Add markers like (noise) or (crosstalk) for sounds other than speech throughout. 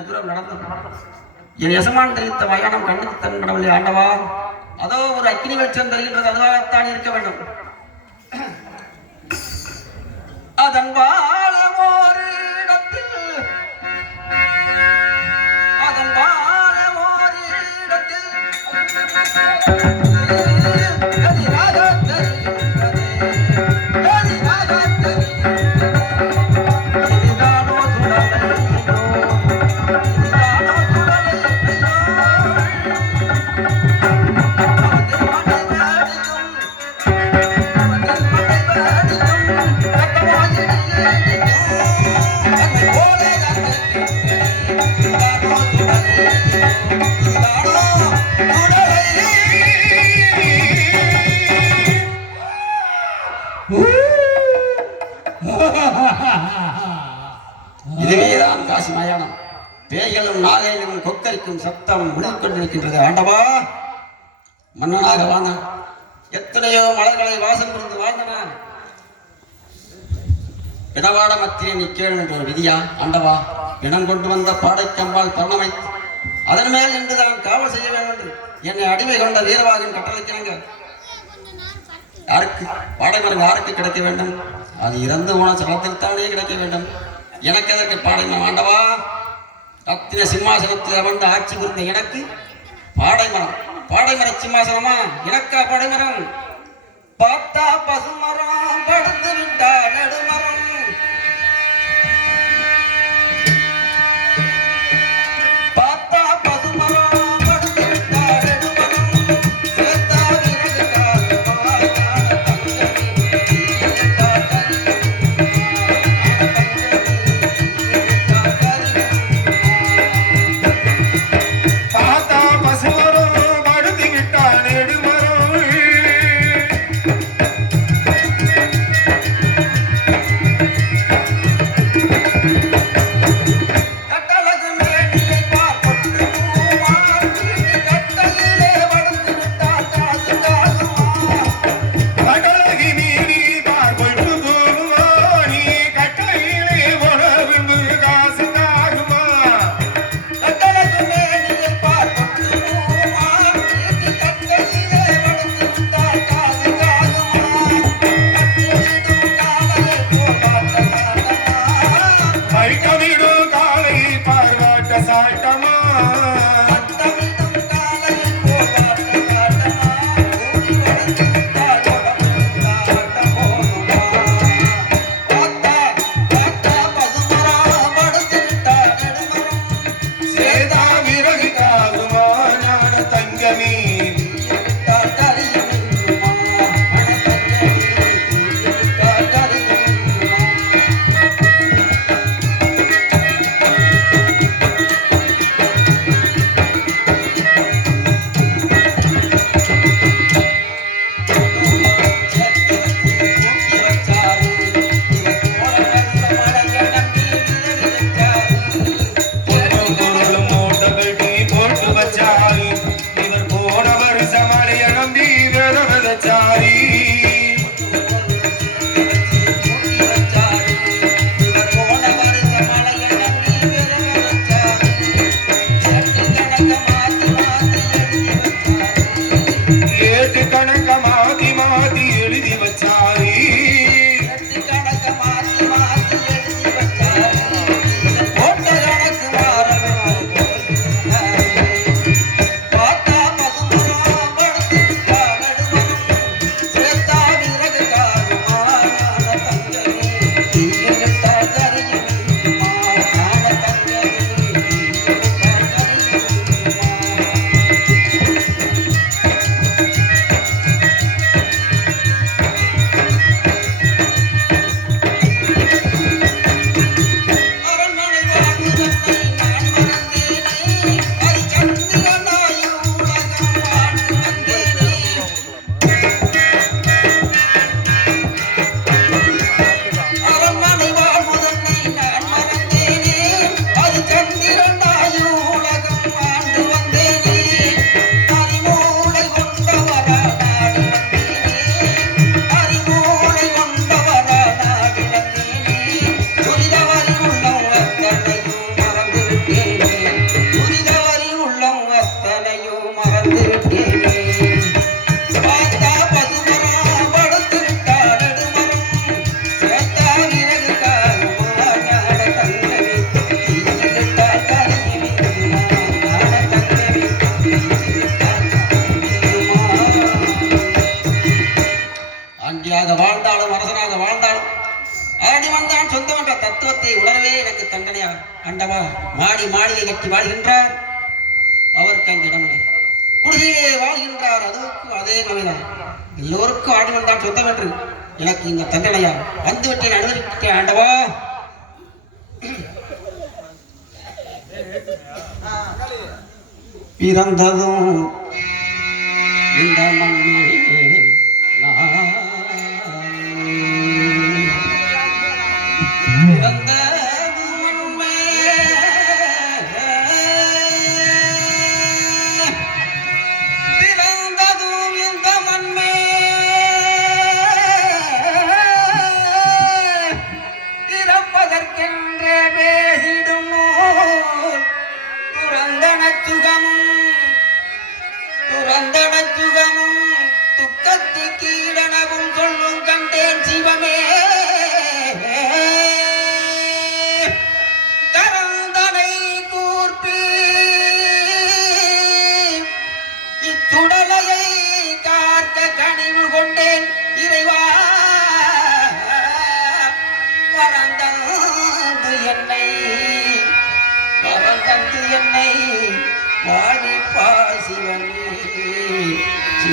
தூரம் நடந்தது என் எசமான் தெரிவித்த மயானம் கண்ணுக்கு தன்னிடவில்லை ஆண்டவா. அதோ ஒரு அக்னி வெளிச்சம் தெரிகின்றது அதுவாகத்தான் இருக்க வேண்டும். (clears throat) அதன்பா மன்னனாக வாழ்ந்தான் எத்தனையோ மலர்களை வாசம் புரிந்து வாழ்ந்தனான் பிணவாட மத்தியே நீ கேள் என்ற ஒரு விதியா? ஆண்டவா பிணம் கொண்டு வந்த பாடைக்கம்பால் பரணமை அதன் மேல் என்று தான் காவல் செய்ய வேண்டும் என்னை அடிமை கொண்ட வீரவாகன் கட்டளைக்கிறாங்க யாருக்கு? பாடைமரம் யாருக்கு கிடைக்க வேண்டும்? அது இறந்து போன சலத்தில் தானே கிடைக்க வேண்டும். எனக்கு எதற்கு பாடைமரம் ஆண்டவா ரத்தின சிம்மாசனத்தில் அமர்ந்து ஆட்சி புரிந்த எனக்கு பாடைமரம் பாடைமர சிம்மாசனமா? எனக்கா பாடைமரம்? பார்த்தா பசுமரம் படுத்து விட்டா நடுமரம். அரசனாக வாழ்ந்தாலும் அரசனாக வாழ்ந்தாலும் அரடிவன் தான் சொந்தம் தத்துவத்தை உணரவே எனக்கு தண்டனையா? அண்டவா மாடி மாடியை கட்டி வாழ்கின்றார். அவருக்கு அங்கு இடம் குடிசையிலே வாழ்கின்றார். அதுக்கும் அதே மாதிரிதான் எல்லோருக்கும் ஆடிவன் தான் சொந்தம் என்று எனக்கு இந்த தண்டனையா? வந்துவிட்டேன் அனுமதிக்கிட்டேன் ஆண்டவா. பிறந்ததும் இந்த மண்ணில்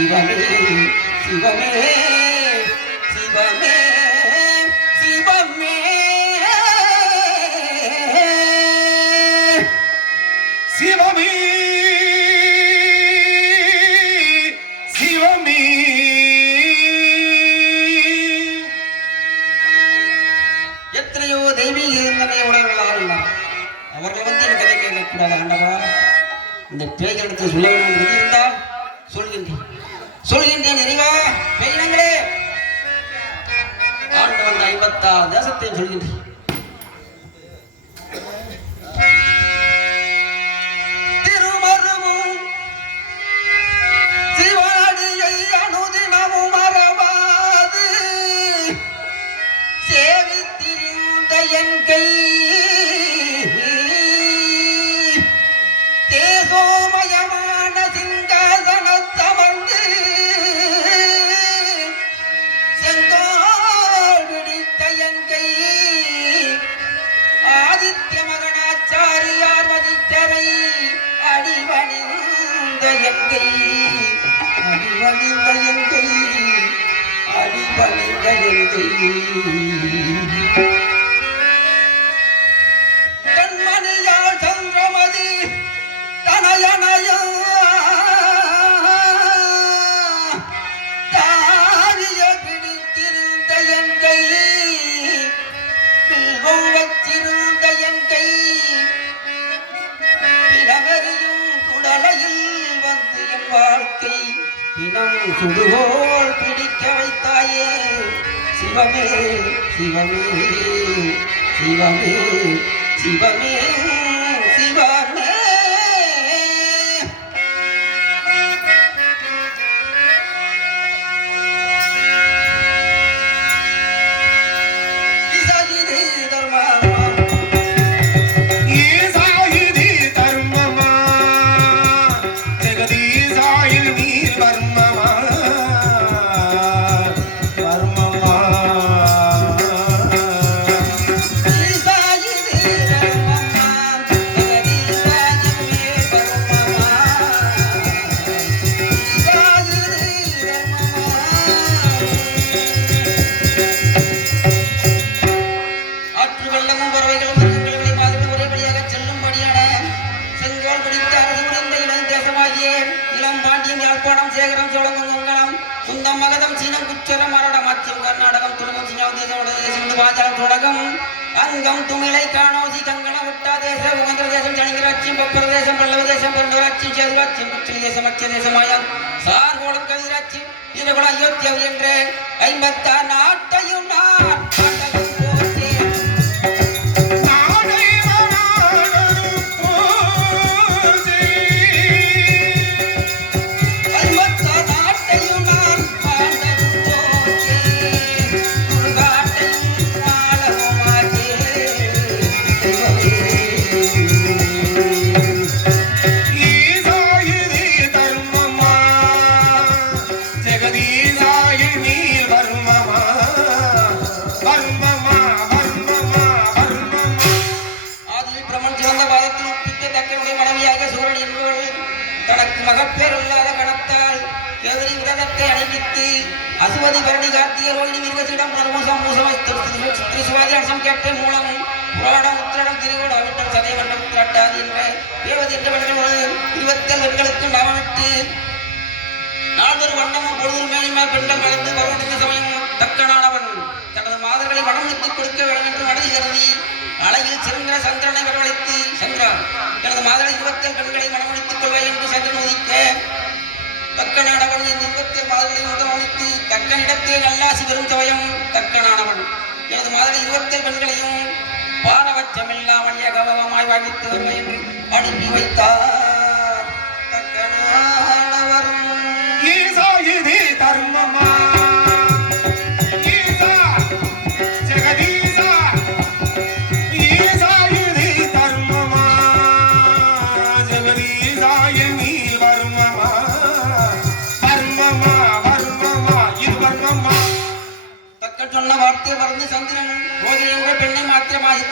சிவமே சிவமே சிவமே சிவமே. சிவமே சிவமே. எத்தனையோ தெய்வீக சிந்தனை உடையவர்களாக அவர்கள் வந்து எனக்கு கதை கேட்கக்கூடாது ஆண்டவா இந்த பேய்களிடத்தில் சொல்ல 아, 이거 다, 내가 샀더니 돌린다. அடிவணிந்த என் சிவமே உலகம். அங்கம் துமிழை காணோசி கங்கண விட்டா தேசம் உகந்திர தேசம் சனிகராட்சியம் பப்பர தேசம் பல்லவ தேசம் பெருந்தராட்சியம் சேதுராட்சியம் குச்சலி தேசம் அச்ச தேசமாயம் சார்கோடம் கதிராட்சியம் இதுகுல அயோத்தியா என்ற ஐம்பத்தாறு நாட்டையும் பெண்களுக்கு நாமமிட்டு நாதொரு வண்ணமும் பொழுது மேலிமா பெண்கள் கலந்து பருவத்தின் சமயம் தக்கனானவன். தனது மாதர்களை மனமுடித்துக் கொடுக்க வேண்டும் என்று மனதில் கருதி அழகில் சிறந்த சந்திரனை வரவழைத்து சந்திரா தனது மாதர்கள் இருபத்தேழு பெண்களை மனமுடித்துக் கொள்வேன் என்று சந்திரன் உதிக்க தக்கனானவன் என் இருபத்தேழு மாதர்களை முதலமைத்து தக்கனிடத்தே நல்லாசி பெறும் சமயம் தக்கனானவன். எனது மாதிரி இருபத்தேழு பெண்களையும் பாரபட்சமில்லாமல் ஏகபவமாய் வாழ்வித்து வருவேன் அனுப்பி வைத்தார்.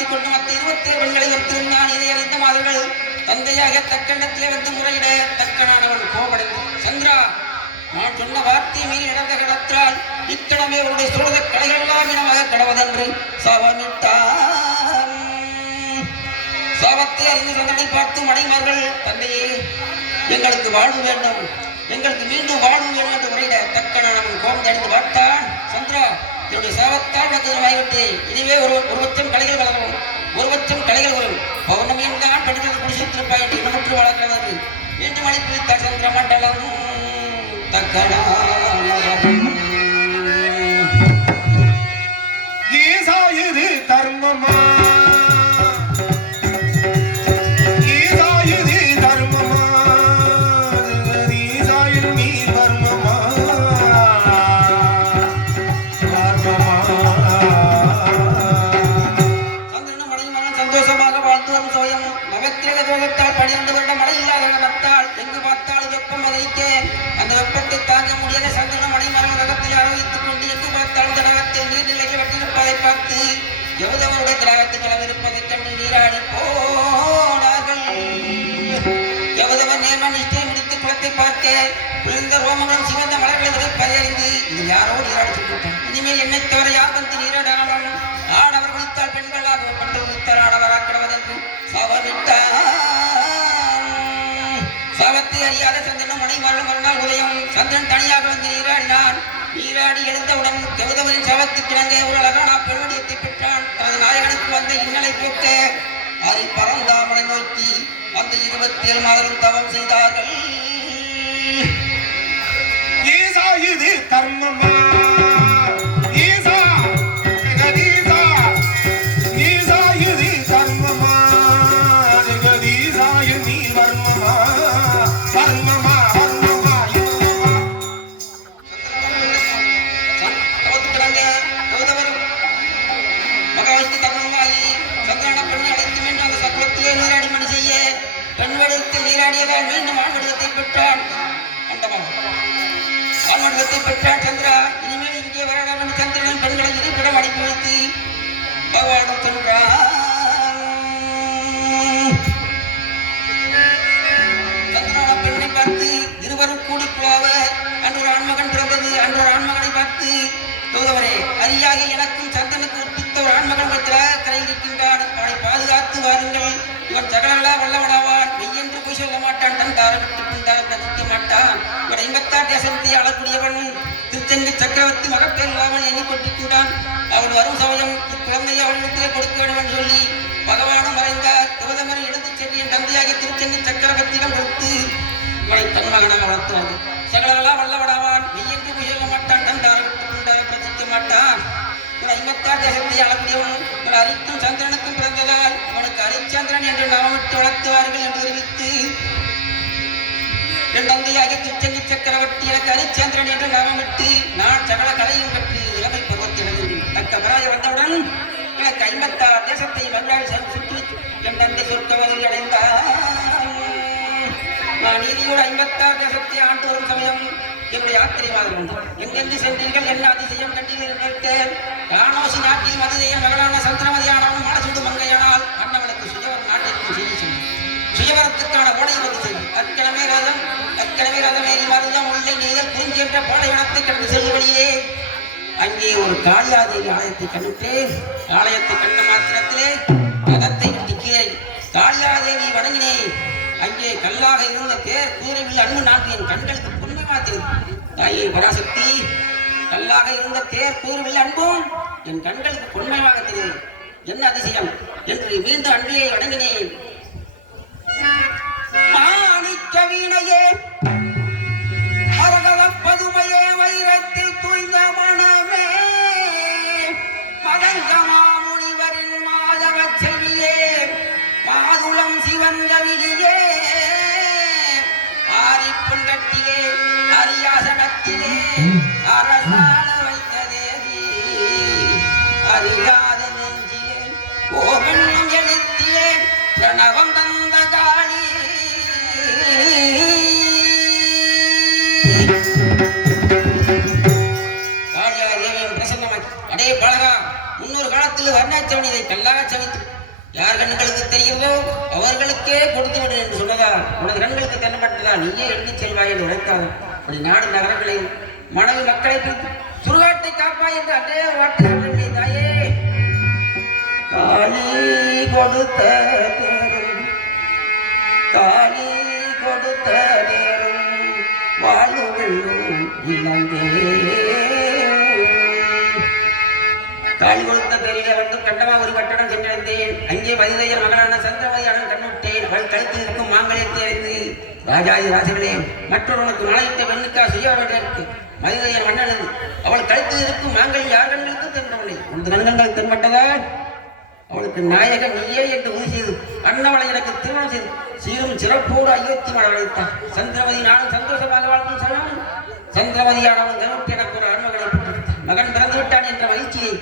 கொண்டு மற்ற இருபத்தேழு பெண்களை வைத்திருந்தான் இதை அறிந்த மாதர்கள் தந்தையாக தக்கண்டத்திலே வந்து முறையிட தக்கனானவன் கோபடைந்து சந்திரா நான் சொன்ன வார்த்தை மீறி நடந்த கிடத்தால் இத்தனமே உன்னுடைய சூழலை கடைகளெல்லாம் இனமாக கடவதென்று சாபமிட்டான் சாபத்தை அறிந்து சந்திரனை பார்த்து மடைமார்கள் தந்தையே எங்களுக்கு வாழ்வு வேண்டும். எங்களுக்கு மீண்டும் வாழ்வு வேண்டும் என்று முறையிட தக்கனானவன் கோபம் அடித்து பார்த்தான். சந்திரா என்னுடைய சாபத்தால் உனக்கு இனிமே ஒரு ஒரு பட்சம் கலைகள் வளரும் ஒரு பட்சம் கலைகள் வரும். பௌர்ணமியில் தான் படித்தது குடிசித்திருப்பாய் என்று இன்னமுற்று வளர்க்கிறது. மீண்டும் அனுப்பி வைத்தார் சந்திர மண்டலம் தர்மமா குளத்தை குளிர்ந்த ரோமங்களும் சிவந்த மலர்களை விதைப்பதை அறிந்து இது யாரோ நீராடி சொல்லிவிட்டான் இனிமேல் என்னை தவிர யார் வந்து நீராடாலும்? ஆடவர் குளித்தால் பெண்களாக பெண்கள் குளித்தால் ஆடவராக்கிடுவதென்று சாபமிட்டான். சவத்தை அறியாத சந்திரனும் மனை மரணம் மறுநாள் உதயம். சந்திரன் தனியாக வந்து நீராடினான். நீராடி எழுந்தவுடன் கௌதமரின் சவத்து கிடங்க ஒரு அழகான பெருவடியத்தை பெற்றான். தனது நாயகனுக்கு வந்த இன்னலை போக்க அதை பரந்தாமலை நோக்கி அந்த இருபத்தி ஏழு மாதம் தவம் செய்தார்கள். ஏசாயுது கர்மமா? பெண்களை வைத்து பெண்ணை பார்த்து இருவரும் கூடி குழாவ அன்று ஒரு ஆண்மகன் பிறந்தது அன்று ஒரு ஆண்மகனை பார்த்து தூதவரே அரியாக எனக்கும் சந்தனுக்கு உற்பித்த ஒரு ஆண்மகன் வைத்தலாக கரையில் இருக்கின்றான் அவனை பாதுகாத்து வாருங்கள் இவன் சகலங்களா வல்லவனாவான் மெய் என்று போய் சொல்ல மாட்டான் தன் தார விட்டு பின்தார பிரதிக்க மாட்டான் இவன் ஐம்பத்தாறு தேசத்தை அளக்கூடியவன் திருச்செங்கு சக்கரவர்த்தி மகப்பேர் இல்லாமல் எண்ணிக்கொண்டிருக்கின்றான் அவள் வரும் சமயம் குழந்தையை அவனிடத்திலே கொடுக்க வேண்டும் என்று சொல்லி பகவானும் மறைந்தார். கௌதமரை எடுத்துச் சென்று என் தந்தையாகிய திருச்செங்கி சக்கரவர்த்தியிடம் கொடுத்து இவளை தன் மகனாக வளர்த்துவாங்க சகலங்களா வல்லவடாவான் மெய்யென்று பொய் மாட்டான். தன் தார விட்டு மாட்டான். இவன் ஐம்பத்தாறு தேசத்தை அளக்கூடியவன் இவன் அரிக்கும் சந்திரனுக்கும் பிறந்ததால் அவனுக்கு அரிச்சந்திரன் என்று நாமமிட்டு வளர்த்துவார்கள் என்று தெரிவித்து சக்கரவர்த்தி எனக்கு அரிச்சந்திரன் என்று நாமமிட்டு நான் சகல கலையும் கற்று இளமை பருவத்தில் தக்க மராஜ வந்தவுடன் எனக்கு ஐம்பத்தாறு தேசத்தை மறுநாள் சுற்றி என் தந்தை சொர்க்கவதில் அடைந்தார். நான் நீதியோடு ஐம்பத்தாறு தேசத்தை ஆண்டு வரும் சமயம் என்னுடைய யாத்திரை மாதம் உண்டு எங்கெங்கு சென்றீர்கள்? என்ன அதிசயம் கண்டீர்கள் கேட்டேன். ராணோசி நாட்டில் மதுரைய மகளான சந்திரமதியானவன் மாலசுண்டு மங்கையானால் அண்ணவனுக்கு சுயவர் நாட்டிற்கு செய்தி சென்று சுயவரத்துக்கான ஓடை வந்து செய்யும் அக்கிழமை ரதம் அக்கிழமை ரதம் ஏறி என்ற பாலைவனத்தை கடந்து செல்லும் வழியே அங்கே ஒரு காளியாதேவி ஆலயத்தை கண்டுட்டேன் ஆலயத்தை கண்ட மாத்திரத்திலே ரதத்தை விட்டுக்கிறேன் காளியாதேவி வணங்கினேன் அங்கே கல்லாக இருந்த தேர் கூரையில் அன்பு நாட்டு என் கண்களுக்கு பொன்மை மாத்திருது தாயே பராசக்தி கல்லாக இருந்த தேர் கூறுவில் அன்பும் என் கண்களுக்கு பொன்மையாக தெரியும் என்ன அதிசயம் என்று மீண்டும் அன்பிலே வணங்கினேன். மாணிக்க வீணையே பதுமையே வைரத்தில் காலத்தில் இதை கல்லாக சமைத்து யார் கண்களுக்கு தெரியுமோ அவர்களுக்கே கொடுத்து விடு என்று சொன்னதால் உனது கண்களுக்கு தென்னப்பட்டதா நீயே எழுதி செல்வாய் என்று உரைத்தார் அப்படி நாடு நகரங்களையும் மனைவி மக்களை பிரித்து சுருகாட்டை காப்பாய் என்று அன்றே வார்த்தை தாயே. காளி கொடுத்த தேரும் காளி கொடுத்த நேரம் வாழும் இழந்தே காளி கொடுத்த அல்லவா ஒரு பட்டணம் சென்றடைந்தேன் அங்கே மதிதையர் மகளான சந்திரமதியான கண்ணுட்டேன் அவள் கழுத்தில் இருக்கும் மாங்கலத்தை அறிந்து ராஜாதி ராசிகளே மற்றொருவனுக்கு மலையிட்ட பெண்ணுக்கா செய்ய வேண்டியிருக்கு மதிதையர் மன்னனது அவள் கழுத்தில் இருக்கும் மாங்கல் யார் கண்களுக்கு தென்றவில்லை உனது கண்கள் தென்பட்டதா? அவளுக்கு நாயகன் நீயே என்று உறுதி செய்து அண்ணவளை எனக்கு திருமணம் செய்து சீரும் சிறப்போடு அயோத்தி மலை அழைத்தார் சந்திரமதி நானும் சந்தோஷமாக வாழ்க்கும் சொன்னான் சந்திரமதியானவன் கருட்டு எனக்கு ஒரு ஆண்மகளை மகன் பிறந்து விட்டான் என்ற மகிழ்ச்சியை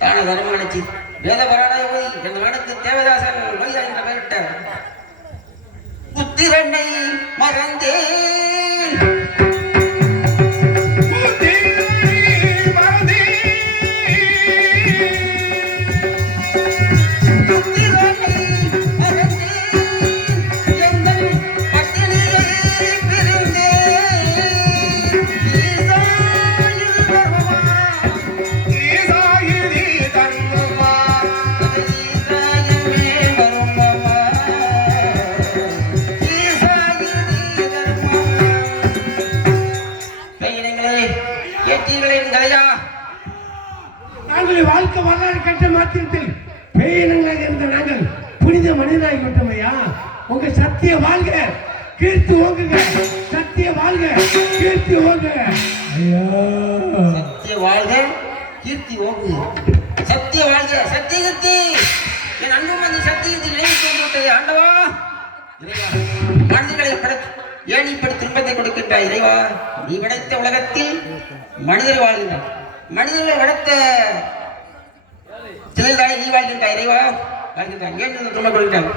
தான தர்மம் செய்து வேத பராடாய ஓதி என் மகனுக்கு தேவதாசன் மொய்தா என்று பெயரிட்ட புத்திரனை மறந்தேன். மனிதர் வாழ்கின்றார் வளர்த்த சிலர் தானே நீ வாழ்கின்ற இறைவா? வாழ்கின்றாய். ஏன் இந்த துன்பம் கொடுக்கின்றாய்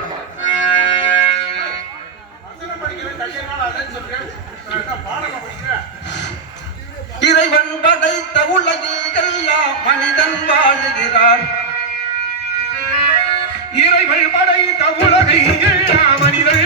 இறைவன் படைத்த உலகில் எல்லாம் மனிதன் வாழுகிறான். இறைவன் படைத்த உலகை எல்லாம் மனிதன்